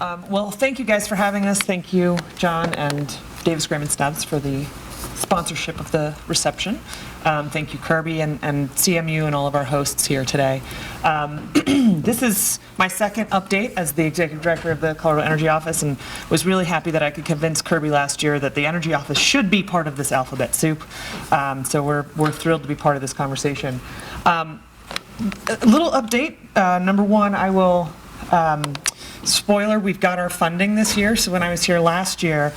Well, thank you guys for having us. Thank you, John and Davis Graham and Stubbs, for the sponsorship of the reception. Thank you, Kirby and CMU and all of our hosts here today. This is my second update as the Executive Director of the Colorado Energy Office, and was really happy that I could convince Kirby last year that the Energy Office should be part of this alphabet soup. So we're thrilled to be part of this conversation. A little update. Number one, I will spoiler, we've got our funding this year. So when I was here last year,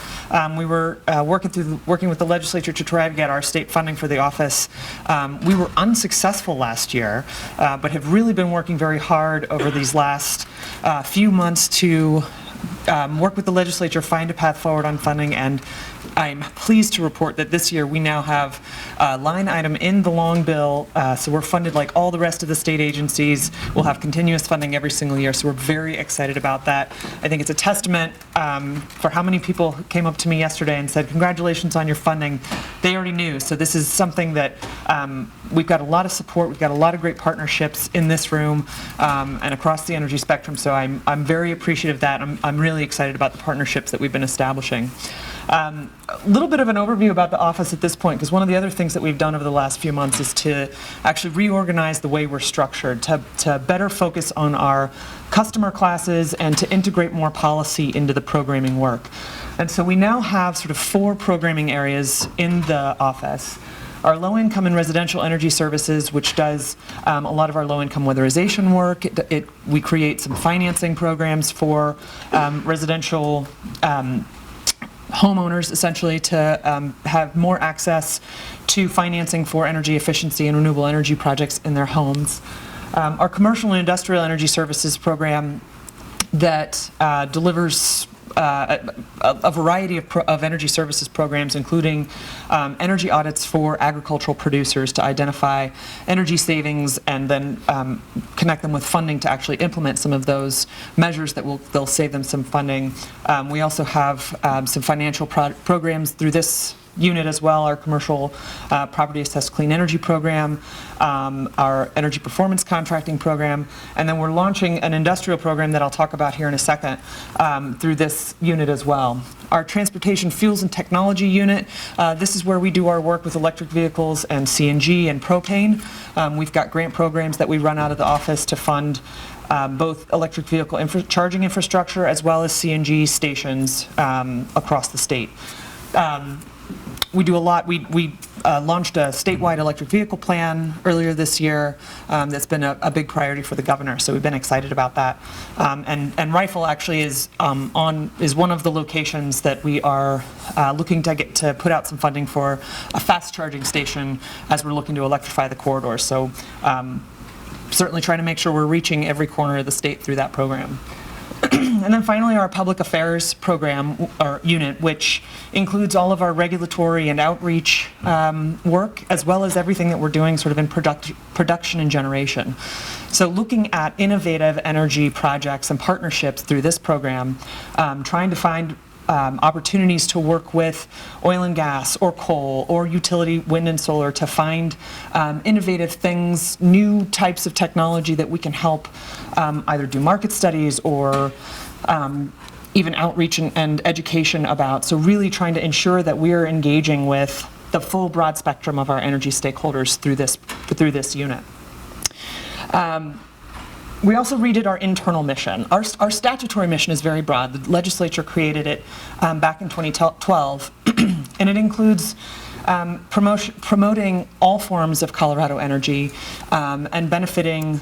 we were working with the legislature to try to get our state funding for the office. We were unsuccessful last year, but have really been working very hard over these last few months to work with the legislature, find a path forward on funding, and I'm pleased to report that this year we now have a line item in the long bill, so we're funded like all the rest of the state agencies. We'll have continuous funding every single year, so we're very excited about that. I think it's a testament for how many people came up to me yesterday and said, congratulations on your funding. They already knew, so this is something that we've got a lot of support, we've got a lot of great partnerships in this room and across the energy spectrum, so I'm very appreciative of that. I'm really excited about the partnerships that we've been establishing. A little bit of an overview about the office at this point, because one of the other things that we've done over the last few months is to actually reorganize the way we're structured, to better focus on our customer classes and to integrate more policy into the programming work. And so we now have sort of 4 programming areas in the office. Our low-income and residential energy services, which does a lot of our low-income weatherization work. We create some financing programs for residential homeowners, essentially, to have more access to financing for energy efficiency and renewable energy projects in their homes. Our commercial and industrial energy services program that delivers a variety of energy services programs, including energy audits for agricultural producers to identify energy savings and then connect them with funding to actually implement some of those measures that they'll save them some funding. We also have some financial programs through this unit as well, our commercial property assessed clean energy program, our energy performance contracting program, and then we're launching an industrial program that I'll talk about here in a second through this unit as well. Our transportation fuels and technology unit, this is where we do our work with electric vehicles and CNG and propane. We've got grant programs that we run out of the office to fund both electric vehicle charging infrastructure as well as CNG stations across the state. We do a lot. We launched a statewide electric vehicle plan earlier this year that's been a big priority for the governor, so we've been excited about that. And Rifle actually is one of the locations that we are looking to put out some funding for a fast charging station as we're looking to electrify the corridor. So certainly trying to make sure we're reaching every corner of the state through that program. And then finally, our public affairs program or unit, which includes all of our regulatory and outreach work, as well as everything that we're doing sort of in production and generation. So looking at innovative energy projects and partnerships through this program, trying to find opportunities to work with oil and gas or coal or utility wind and solar to find innovative things, new types of technology that we can help either do market studies or even outreach and education about. So really trying to ensure that we're engaging with the full broad spectrum of our energy stakeholders through this unit. We also redid our internal mission. Our statutory mission is very broad. The legislature created it back in 2012, and it includes promoting all forms of Colorado energy and benefiting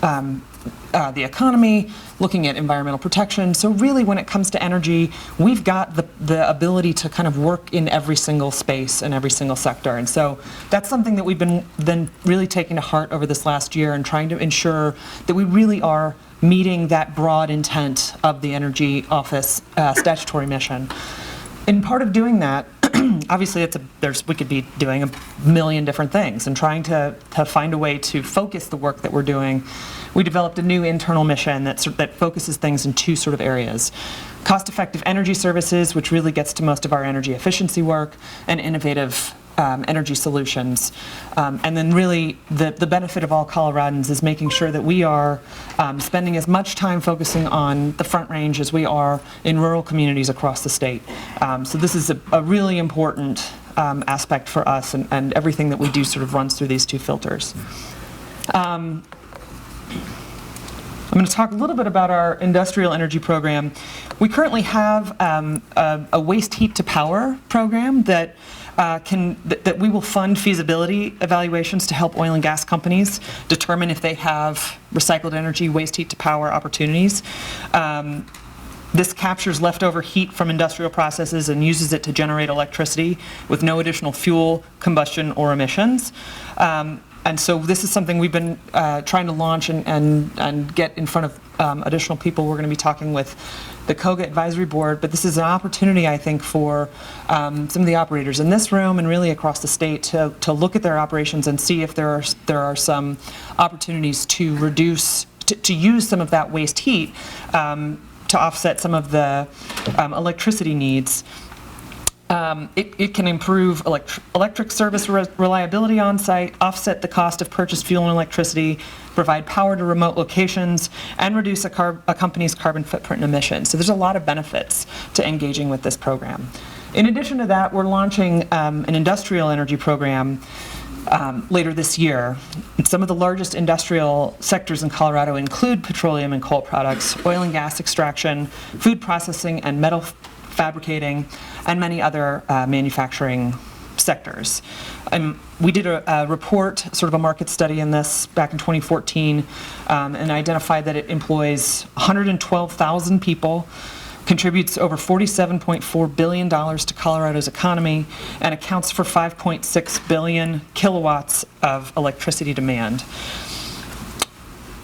the economy, looking at environmental protection. So really when it comes to energy, we've got the ability to kind of work in every single space and every single sector. And so that's something that we've been then really taking to heart over this last year and trying to ensure that we really are meeting that broad intent of the Energy Office statutory mission. In part of doing that, obviously we could be doing a million different things and trying to find a way to focus the work that we're doing. We developed a new internal mission that focuses things in 2 sort of areas. Cost-effective energy services, which really gets to most of our energy efficiency work, and innovative energy solutions. And then really the benefit of all Coloradans is making sure that we are spending as much time focusing on the Front Range as we are in rural communities across the state. So this is a really important aspect for us, and everything that we do sort of runs through these two filters. I'm going to talk a little bit about our industrial energy program. We currently have a waste heat to power program that that we will fund feasibility evaluations to help oil and gas companies determine if they have recycled energy waste heat to power opportunities. This captures leftover heat from industrial processes and uses it to generate electricity with no additional fuel, combustion, or emissions. And so this is something we've been trying to launch and get in front of additional people. We're going to be talking with the KOGA Advisory Board, but this is an opportunity, I think, for some of the operators in this room and really across the state to look at their operations and see if there are some opportunities to reduce, to use some of that waste heat to offset some of the electricity needs. It can improve electric service reliability on site, offset the cost of purchased fuel and electricity, provide power to remote locations, and reduce a company's carbon footprint and emissions. So there's a lot of benefits to engaging with this program. In addition to that, we're launching an industrial energy program later this year. Some of the largest industrial sectors in Colorado include petroleum and coal products, oil and gas extraction, food processing, and metal fabricating, and many other manufacturing sectors. We did a report, sort of a market study in this back in 2014, and identified that it employs 112,000 people, contributes over $47.4 billion to Colorado's economy, and accounts for 5.6 billion kilowatts of electricity demand.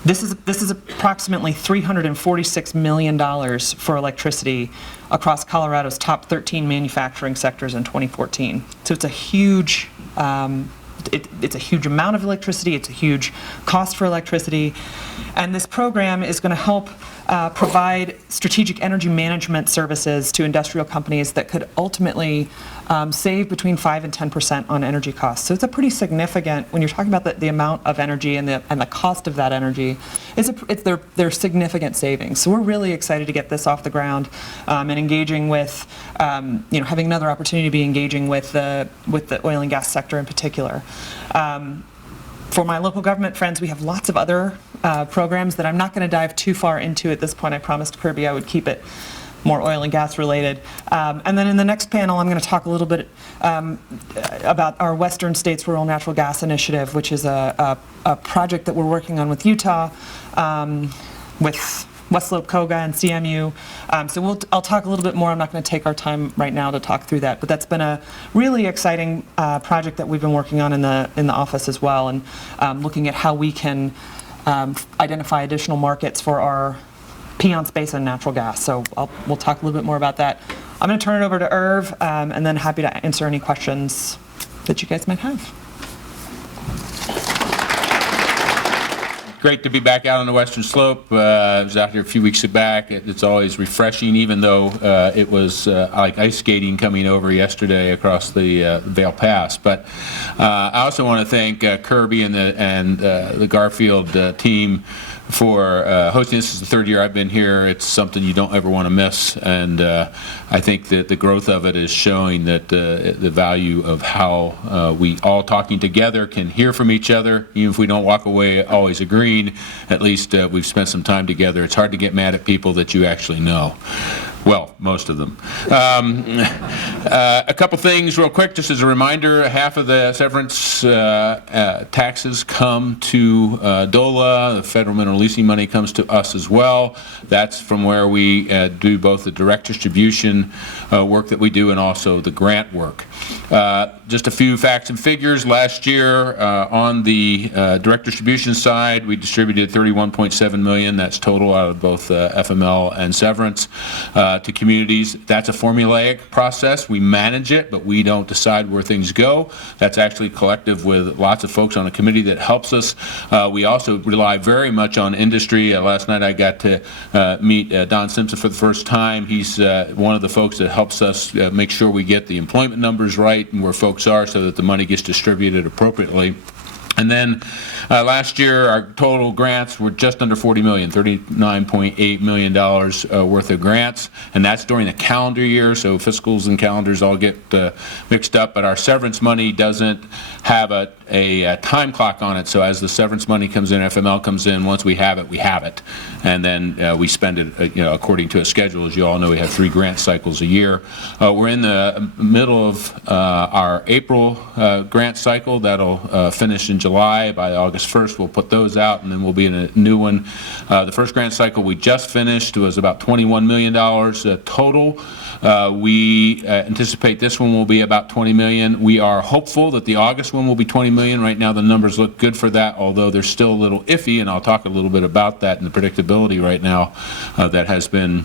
This is approximately $346 million for electricity across Colorado's top 13 manufacturing sectors in 2014. So it's a huge, it's a huge amount of electricity. It's a huge cost for electricity, and this program is going to help provide strategic energy management services to industrial companies that could ultimately save between 5 and 10% on energy costs. So it's a pretty significant, when you're talking about the amount of energy and the cost of that energy, they're significant savings. So we're really excited to get this off the ground and engaging with, having another opportunity to be engaging with the oil and gas sector in particular. For my local government friends, we have lots of other programs that I'm not going to dive too far into at this point. I promised Kirby I would keep it more oil and gas related. And then in the next panel, I'm going to talk a little bit about our Western States Rural Natural Gas Initiative, which is a project that we're working on with Utah, with West Slope KOGA and CMU. So I'll talk a little bit more. I'm not going to take our time right now to talk through that, but that's been a really exciting project that we've been working on in the office as well, and looking at how we can identify additional markets for our Piceance Basin natural gas. So we'll talk a little bit more about that. I'm going to turn it over to Irv, and then happy to answer any questions that you guys might have. Great to be back out on the Western Slope. I was out here a few weeks back. It's always refreshing, even though it was like ice skating coming over yesterday across the Vail Pass. But I also want to thank Kirby and the Garfield team for hosting. This is the third year I've been here. It's something you don't ever want to miss, and I think that the growth of it is showing that the value of how we all talking together can hear from each other, even if we don't walk away always agreeing. At least we've spent some time together. It's hard to get mad at people that you actually know. Well, most of them. A couple things real quick, just as a reminder, half of the severance taxes come to DOLA. The federal mineral leasing money comes to us as well. That's from where we do both the direct distribution work that we do and also the grant work. Just a few facts and figures. Last year on the direct distribution side, we distributed $31.7 million. That's total out of both FML and severance to communities. That's a formulaic process. We manage it, but we don't decide where things go. That's actually collective with lots of folks on a committee that helps us. We also rely very much on industry. Last night I got to meet Don Simpson for the first time. He's one of the folks that helps us make sure we get the employment numbers right, site and where folks are so that the money gets distributed appropriately. And then last year, our total grants were just under $40 million, $39.8 million worth of grants, and that's during the calendar year, so fiscals and calendars all get mixed up, but our severance money doesn't have a time clock on it, so as the severance money comes in, FML comes in, once we have it, and then we spend it according to a schedule. As you all know, we have 3 grant cycles a year. We're in the middle of our April grant cycle. That'll finish in July. By August 1st, we'll put those out, and then we'll be in a new one. The first grant cycle we just finished was about $21 million total. We anticipate this one will be about $20 million. We are hopeful that the August one will be $20 million. Right now the numbers look good for that, although they're still a little iffy, and I'll talk a little bit about that and the predictability right now that has been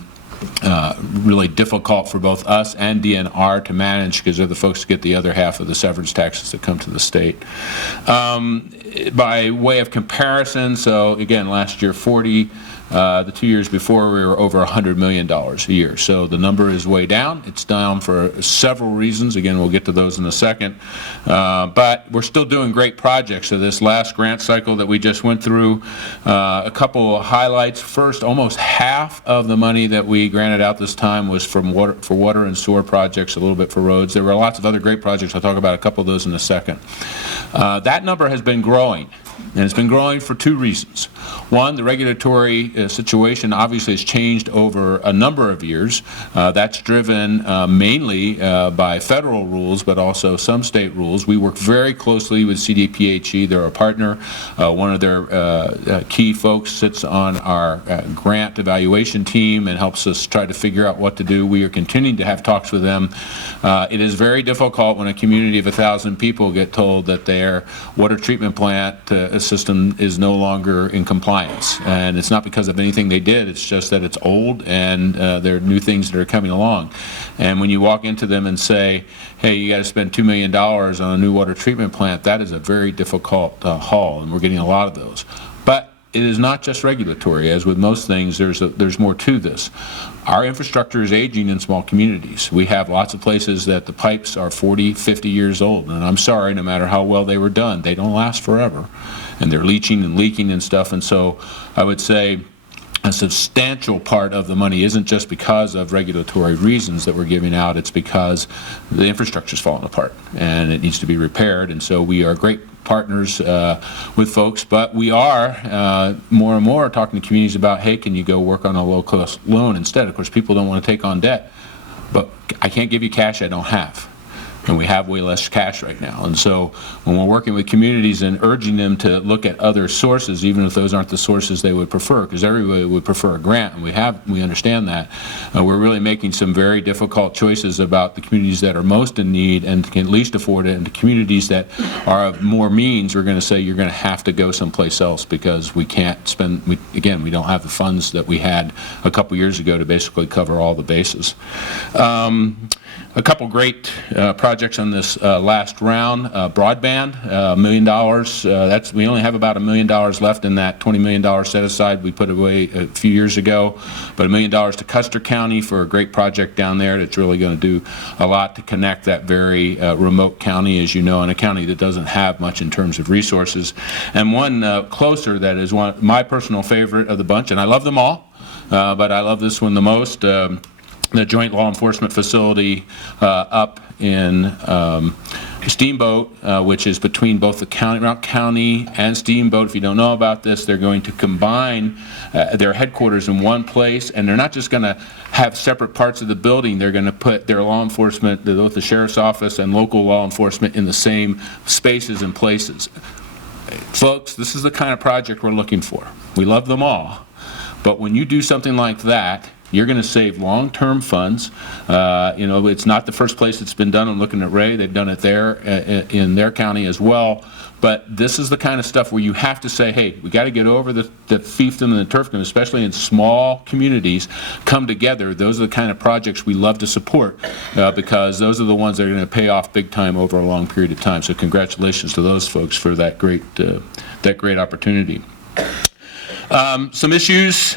really difficult for both us and DNR to manage, because they're the folks who get the other half of the severance taxes that come to the state. By way of comparison, so again, last year 40, the 2 years before we were over $100 million a year. So the number is way down. It's down for several reasons. Again, we'll get to those in a second. But we're still doing great projects. So this last grant cycle that we just went through, a couple of highlights. First, almost half of the money that we granted out this time was for water and sewer projects, a little bit for roads. There were lots of other great projects. I'll talk about a couple of those in a second. That number has been growing. And it's been growing for 2 reasons. One, the regulatory situation obviously has changed over a number of years. That's driven mainly by federal rules, but also some state rules. We work very closely with CDPHE. They're a partner. One of their key folks sits on our grant evaluation team and helps us try to figure out what to do. We are continuing to have talks with them. It is very difficult when a community of 1,000 people get told that their water treatment plant system is no longer in compliance, and it's not because of anything they did. It's just that it's old and there are new things that are coming along. And when you walk into them and say, hey, you got to spend $2 million on a new water treatment plant, that is a very difficult haul, and we're getting a lot of those. But it is not just regulatory. As with most things, there's more to this. Our infrastructure is aging in small communities. We have lots of places that the pipes are 40, 50 years old, and I'm sorry, no matter how well they were done, they don't last forever. And they're leaching and leaking and stuff, and so I would say a substantial part of the money isn't just because of regulatory reasons that we're giving out, it's because the infrastructure's falling apart and it needs to be repaired, and so we are great partners with folks, but we are more and more talking to communities about, hey, can you go work on a low-cost loan instead? Of course, people don't want to take on debt, but I can't give you cash I don't have. And we have way less cash right now. And so when we're working with communities and urging them to look at other sources, even if those aren't the sources they would prefer, because everybody would prefer a grant, and we understand that, we're really making some very difficult choices about the communities that are most in need and can least afford it, and the communities that are of more means, we're going to say you're going to have to go someplace else because we can't spend, we don't have the funds that we had a couple years ago to basically cover all the bases. A couple great projects on this last round. Broadband, $1 million. We only have about $1 million left in that $20 million set aside we put away a few years ago. But $1 million to Custer County for a great project down there that's really going to do a lot to connect that very remote county, as you know, in a county that doesn't have much in terms of resources. And one closer that is my personal favorite of the bunch, and I love them all, but I love this one the most. The Joint Law Enforcement Facility up in Steamboat, which is between both the Mount County and Steamboat. If you don't know about this, they're going to combine their headquarters in one place, and they're not just going to have separate parts of the building. They're going to put their law enforcement, both the sheriff's office and local law enforcement, in the same spaces and places. Folks, this is the kind of project we're looking for. We love them all, but when you do something like that, you're going to save long-term funds. It's not the first place it's been done. I'm looking at Ray. They've done it there in their county as well. But this is the kind of stuff where you have to say, hey, we got to get over the fiefdom and the turfdom, especially in small communities, come together. Those are the kind of projects we love to support because those are the ones that are going to pay off big time over a long period of time. So congratulations to those folks for that great opportunity. Some issues.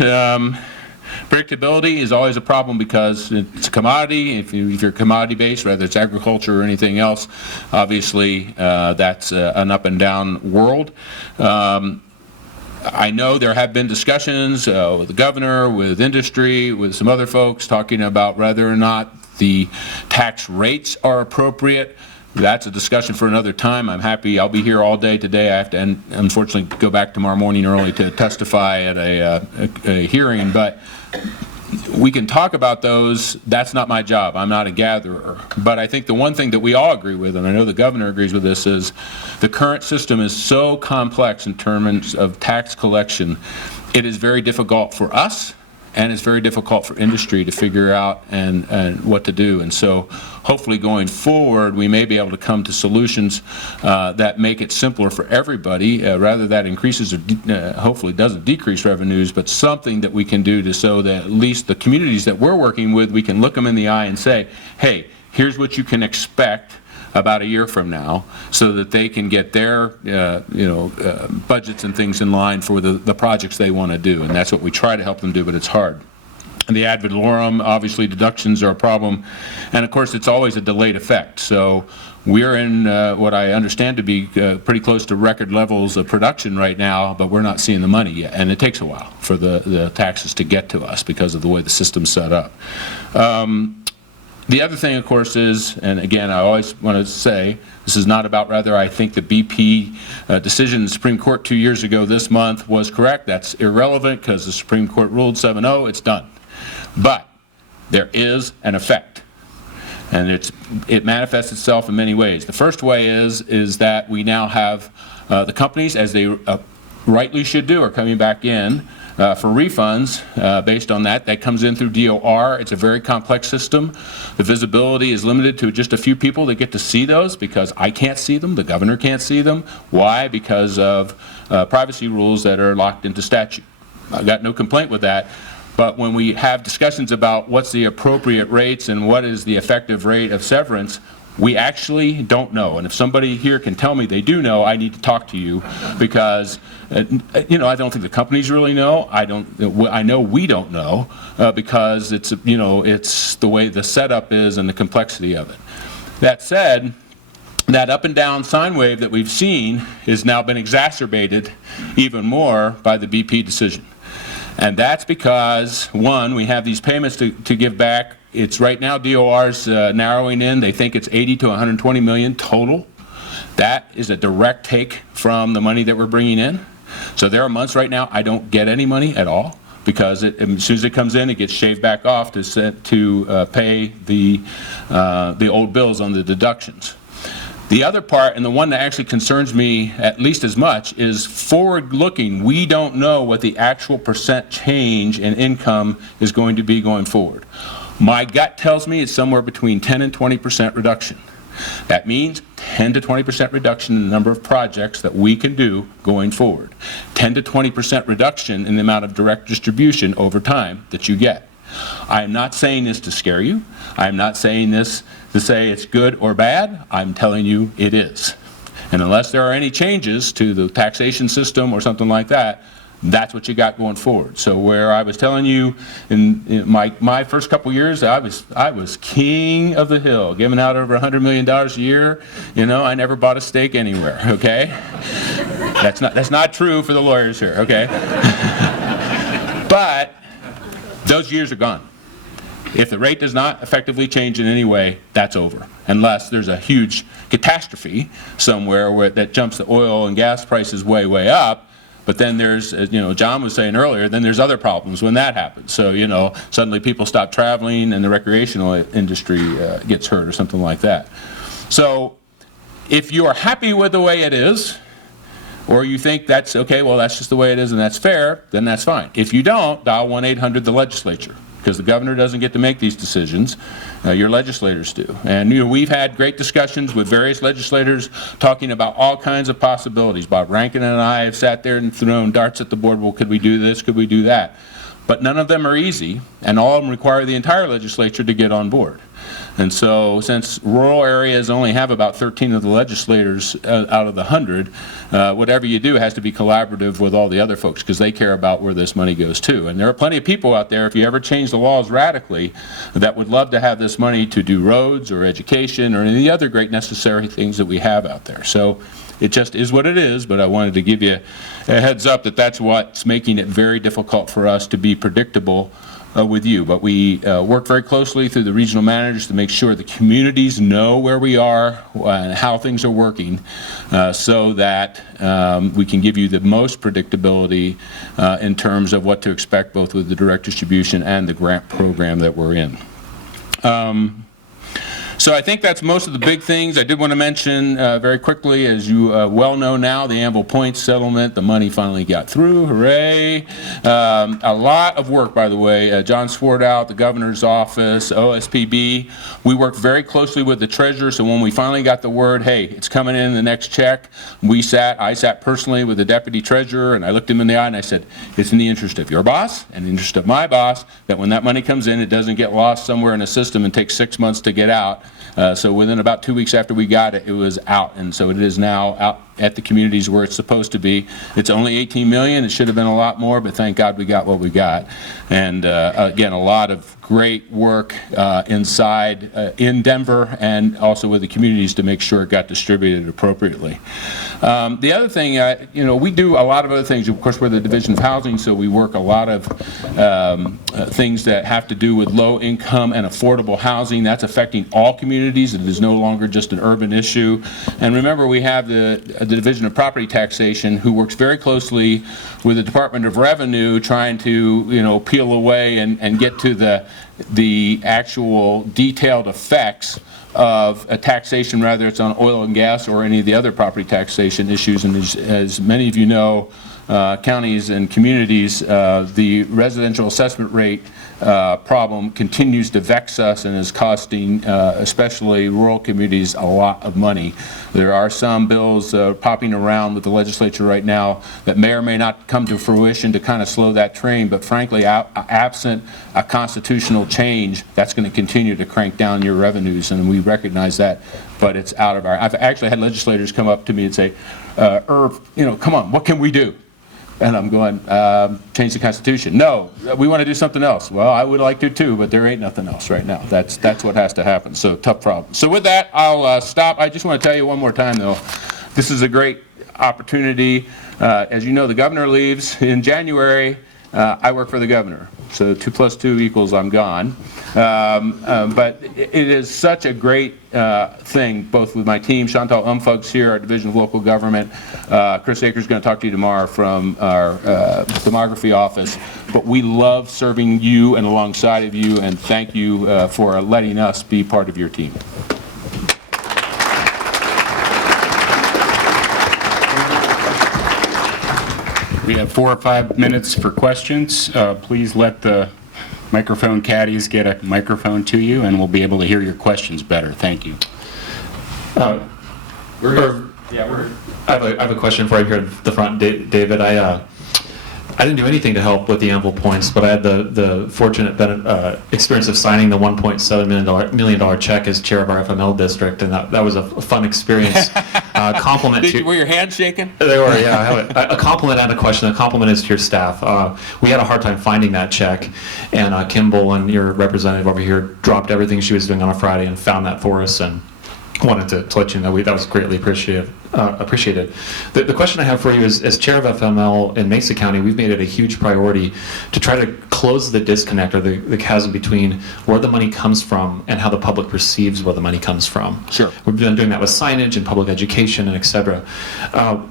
Predictability is always a problem because it's a commodity. If you're commodity-based, whether it's agriculture or anything else, obviously that's an up and down world. I know there have been discussions with the governor, with industry, with some other folks talking about whether or not the tax rates are appropriate. That's a discussion for another time. I'm happy. I'll be here all day today. I have to, unfortunately, go back tomorrow morning early to testify at a hearing, but we can talk about those. That's not my job. I'm not a gatherer. But I think the one thing that we all agree with, and I know the governor agrees with this, is the current system is so complex in terms of tax collection. It is very difficult for us, and it's very difficult for industry to figure out and what to do. And so hopefully going forward, we may be able to come to solutions that make it simpler for everybody, rather that increases or hopefully doesn't decrease revenues, but something that we can do to so that at least the communities that we're working with, we can look them in the eye and say, hey, here's what you can expect about a year from now, so that they can get their budgets and things in line for the projects they want to do. And that's what we try to help them do, but it's hard. And the ad valorem, obviously deductions are a problem, and of course it's always a delayed effect. So we're in what I understand to be pretty close to record levels of production right now, but we're not seeing the money yet, and it takes a while for the taxes to get to us because of the way the system's set up. The other thing, of course, is, and again, I always want to say, this is not about whether I think the BP decision in the Supreme Court 2 years ago this month was correct. That's irrelevant because the Supreme Court ruled 7-0, it's done. But there is an effect, and it manifests itself in many ways. The first way is that we now have the companies, as they rightly should do, are coming back in for refunds based on that. That comes in through DOR. It's a very complex system. The visibility is limited to just a few people that get to see those because I can't see them, the governor can't see them. Why? Because of privacy rules that are locked into statute. I've got no complaint with that. But when we have discussions about what's the appropriate rates and what is the effective rate of severance, we actually don't know. And if somebody here can tell me they do know, I need to talk to you because, I don't think the companies really know. I know we don't know because it's the way the setup is and the complexity of it. That said, that up and down sine wave that we've seen has now been exacerbated even more by the BP decision. And that's because, one, we have these payments to give back. It's right now DOR's narrowing in. They think it's 80 to 120 million total. That is a direct take from the money that we're bringing in. So there are months right now I don't get any money at all because as soon as it comes in, it gets shaved back off to pay the old bills on the deductions. The other part, and the one that actually concerns me at least as much, is forward-looking. We don't know what the actual percent change in income is going to be going forward. My gut tells me it's somewhere between 10 and 20% reduction. That means 10 to 20% reduction in the number of projects that we can do going forward. 10 to 20% reduction in the amount of direct distribution over time that you get. I'm not saying this to scare you. I'm not saying this to say it's good or bad. I'm telling you it is. And unless there are any changes to the taxation system or something like that, that's what you got going forward. So where I was telling you in my first couple years, I was king of the hill, giving out over $100 million a year. I never bought a steak anywhere, okay? That's not true for the lawyers here, okay? But those years are gone. If the rate does not effectively change in any way, that's over, unless there's a huge catastrophe somewhere that jumps the oil and gas prices way, way up. But then there's, as John was saying earlier, then there's other problems when that happens. So, suddenly people stop traveling and the recreational industry gets hurt or something like that. So if you are happy with the way it is, or you think that's okay, well, that's just the way it is and that's fair, then that's fine. If you don't, dial 1-800 the legislature. Because the governor doesn't get to make these decisions, your legislators do. And we've had great discussions with various legislators talking about all kinds of possibilities. Bob Rankin and I have sat there and thrown darts at the board. Well, could we do this? Could we do that? But none of them are easy, and all of them require the entire legislature to get on board. And so since rural areas only have about 13 of the legislators out of the 100, whatever you do has to be collaborative with all the other folks because they care about where this money goes to. And there are plenty of people out there, if you ever change the laws radically, that would love to have this money to do roads or education or any of the other great necessary things that we have out there. So it just is what it is, but I wanted to give you a heads up that that's what's making it very difficult for us to be predictable with you. But we work very closely through the regional managers to make sure the communities know where we are and how things are working so that we can give you the most predictability in terms of what to expect both with the direct distribution and the grant program that we're in. So I think that's most of the big things. I did want to mention very quickly, as you well know now, the Anvil Points settlement, the money finally got through, hooray. A lot of work, by the way. John Swartout, the governor's office, OSPB, we worked very closely with the treasurer, so when we finally got the word, hey, it's coming in the next check, I sat personally with the deputy treasurer, and I looked him in the eye and I said, it's in the interest of your boss and the interest of my boss that when that money comes in, it doesn't get lost somewhere in a system and take 6 months to get out. So within about 2 weeks after we got it, it was out, and so it is now out at the communities where it's supposed to be. It's only 18 million. It should have been a lot more, but thank God we got what we got. And again, a lot of great work inside in Denver and also with the communities to make sure it got distributed appropriately. The other thing, we do a lot of other things. Of course, we're the Division of Housing, so we work a lot of things that have to do with low income and affordable housing. That's affecting all communities. It is no longer just an urban issue. And remember, we have the Division of Property Taxation, who works very closely with the Department of Revenue, trying to peel away and get to the actual detailed effects of a taxation, whether it's on oil and gas or any of the other property taxation issues. And as many of you know, counties and communities, the residential assessment rate problem continues to vex us and is costing especially rural communities a lot of money. There are some bills popping around with the legislature right now that may or may not come to fruition to kind of slow that train, but frankly, absent a constitutional change, that's going to continue to crank down your revenues, and we recognize that, but it's out of our... I've actually had legislators come up to me and say, Irv, come on, what can we do? And I'm going, change the Constitution. No, we want to do something else. Well, I would like to too, but there ain't nothing else right now. That's what has to happen. So tough problem. So with that, I'll stop. I just want to tell you one more time, though, this is a great opportunity. As you know, the governor leaves in January. I work for the governor. So 2 + 2 = I'm gone. But it is such a great thing, both with my team, Chantal Umfug's here, our Division of Local Government. Chris Akers is going to talk to you tomorrow from our demography office. But we love serving you and alongside of you, and thank you for letting us be part of your team. We have 4 or 5 minutes for questions. Please let the microphone caddies get a microphone to you, and we'll be able to hear your questions better. Thank you. I have a question for you here at the front, David. I didn't do anything to help with the Anvil Points, but I had the fortunate experience of signing the $1.7 million check as chair of our FML district, and that was a fun experience. Compliment to... Were your hands shaking? They were, yeah. I have a compliment and a question. The compliment is to your staff. We had a hard time finding that check, and Kimball and your representative over here dropped everything she was doing on a Friday and found that for us, and wanted to let you know that was greatly appreciated. The question I have for you is, as chair of FML in Mesa County, we've made it a huge priority to try to close the disconnect or the chasm between where the money comes from and how the public perceives where the money comes from. Sure. We've been doing that with signage and public education and et cetera.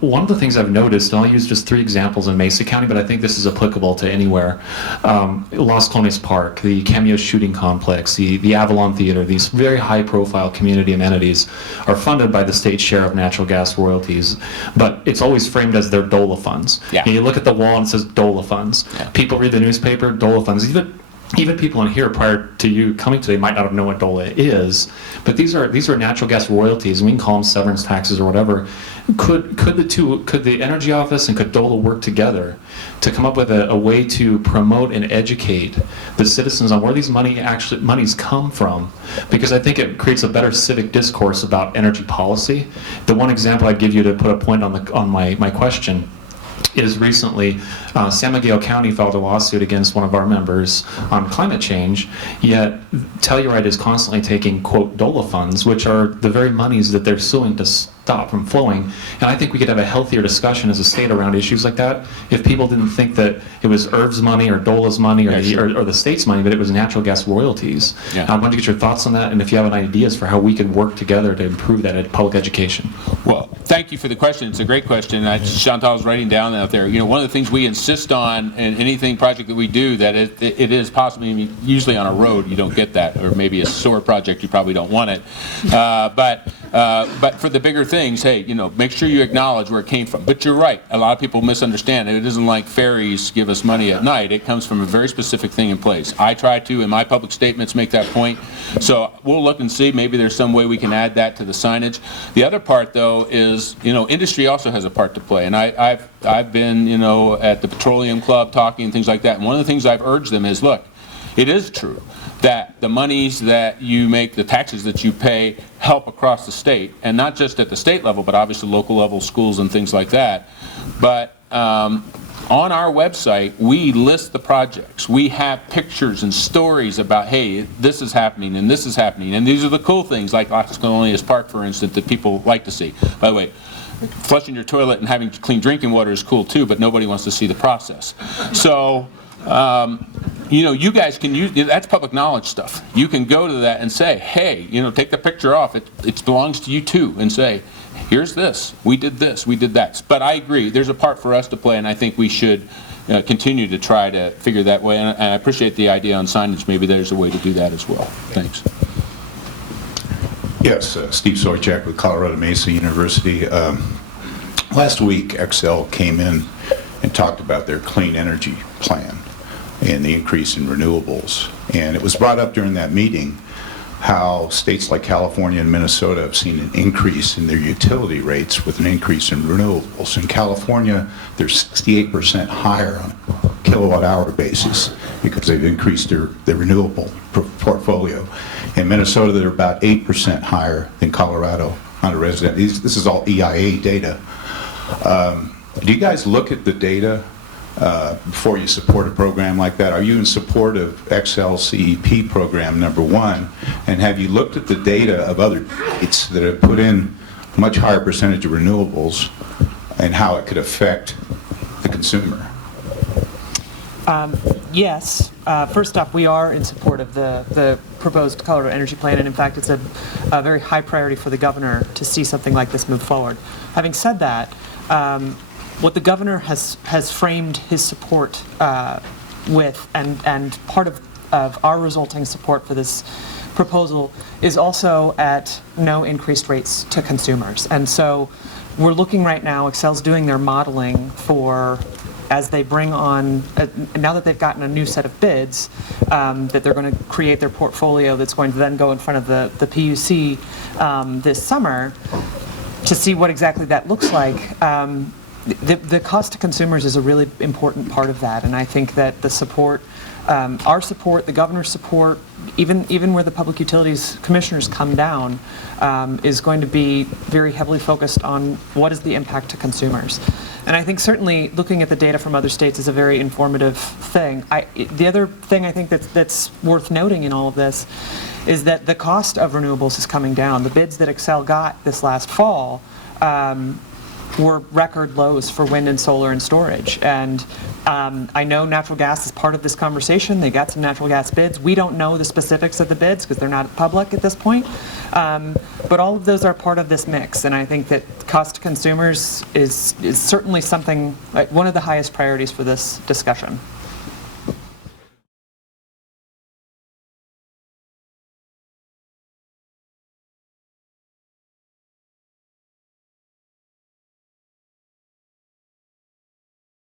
One of the things I've noticed, and I'll use just 3 examples in Mesa County, but I think this is applicable to anywhere. Las Colones Park, the Cameo Shooting Complex, the Avalon Theater, these very high profile community amenities are funded by the state share of natural gas royalties, but it's always framed as their DOLA funds. Yeah. And you look at the wall and it says DOLA funds. Yeah. People read the newspaper, DOLA funds. Even even people in here prior to you coming today might not have known what DOLA is, but these are natural gas royalties, and we can call them severance taxes or whatever. Could the Energy Office and could DOLA work together to come up with a way to promote and educate the citizens on where these monies come from? Because I think it creates a better civic discourse about energy policy. The one example I'd give you to put a point on my question is recently San Miguel County filed a lawsuit against one of our members on climate change, yet Telluride is constantly taking, quote, DOLA funds, which are the very monies that they're suing to stop from flowing. And I think we could have a healthier discussion as a state around issues like that if people didn't think that it was IRB's money or DOLA's money or the state's money, but it was natural gas royalties. Yeah. I wanted to get your thoughts on that, and if you have any ideas for how we could work together to improve that public education. Well, thank you for the question. It's a great question. Chantal's writing down out there. You know, one of the things we insist on in anything project that we do, that it is possibly, I mean, usually on a road you don't get that, or maybe a sewer project you probably don't want it. But for the bigger things, hey, you know, make sure you acknowledge where it came from. But you're right. A lot of people misunderstand it. It isn't like ferries give us money at night. It comes from a very specific thing in place. I try to, in my public statements, make that point. So we'll look and see. Maybe there's some way we can add that to the signage. The other part, though, is, you know, industry also has a part to play. And I've been, you know, at the Petroleum Club talking and things like that. And one of the things I've urged them is, look, it is true that the monies that you make, the taxes that you pay, help across the state, and not just at the state level, but obviously local level schools and things like that. But on our website, we list the projects. We have pictures and stories about, hey, this is happening and this is happening, and these are the cool things, like Las Colonias Park, for instance, that people like to see. By the way, flushing your toilet and having clean drinking water is cool too, but nobody wants to see the process. So, you know, you guys can use, that's public knowledge stuff. You can go to that and say, hey, you know, take the picture off. It belongs to you too, and say, here's this, we did that. But I agree, there's a part for us to play, and I think we should continue to try to figure that way. And I appreciate the idea on signage. Maybe there's a way to do that as well. Thanks. Yes, Steve Soychak with Colorado Mesa University. Last week, Xcel came in and talked about their clean energy plan and the increase in renewables. And it was brought up during that meeting how states like California and Minnesota have seen an increase in their utility rates with an increase in renewables. In California, they're 68% higher on a kilowatt-hour basis because they've increased their renewable portfolio. In Minnesota, they're about 8% higher than Colorado on a resident. This is all EIA data. Do you guys look at the data before you support a program like that? Are you in support of Xcel CEP program, number one? And have you looked at the data of other states that have put in a much higher percentage of renewables and how it could affect the consumer? Yes. First off, we are in support of the proposed Colorado Energy Plan, and in fact, it's a very high priority for the governor to see something like this move forward. Having said that, what the governor has framed his support with, and part of our resulting support for this proposal is also at no increased rates to consumers. And so we're looking right now, Xcel's doing their modeling for, as they bring on, now that they've gotten a new set of bids, that they're going to create their portfolio that's going to then go in front of the PUC this summer to see what exactly that looks like. The cost to consumers is a really important part of that, and I think that the support, our support, the governor's support, even where the Public Utilities Commissioners come down, is going to be very heavily focused on what is the impact to consumers. And I think certainly looking at the data from other states is a very informative thing. The other thing I think that's worth noting in all of this is that the cost of renewables is coming down. The bids that Xcel got this last fall were record lows for wind and solar and storage. And I know natural gas is part of this conversation. They got some natural gas bids. We don't know the specifics of the bids because they're not public at this point. But all of those are part of this mix. And I think that cost to consumers is certainly something, like one of the highest priorities for this discussion.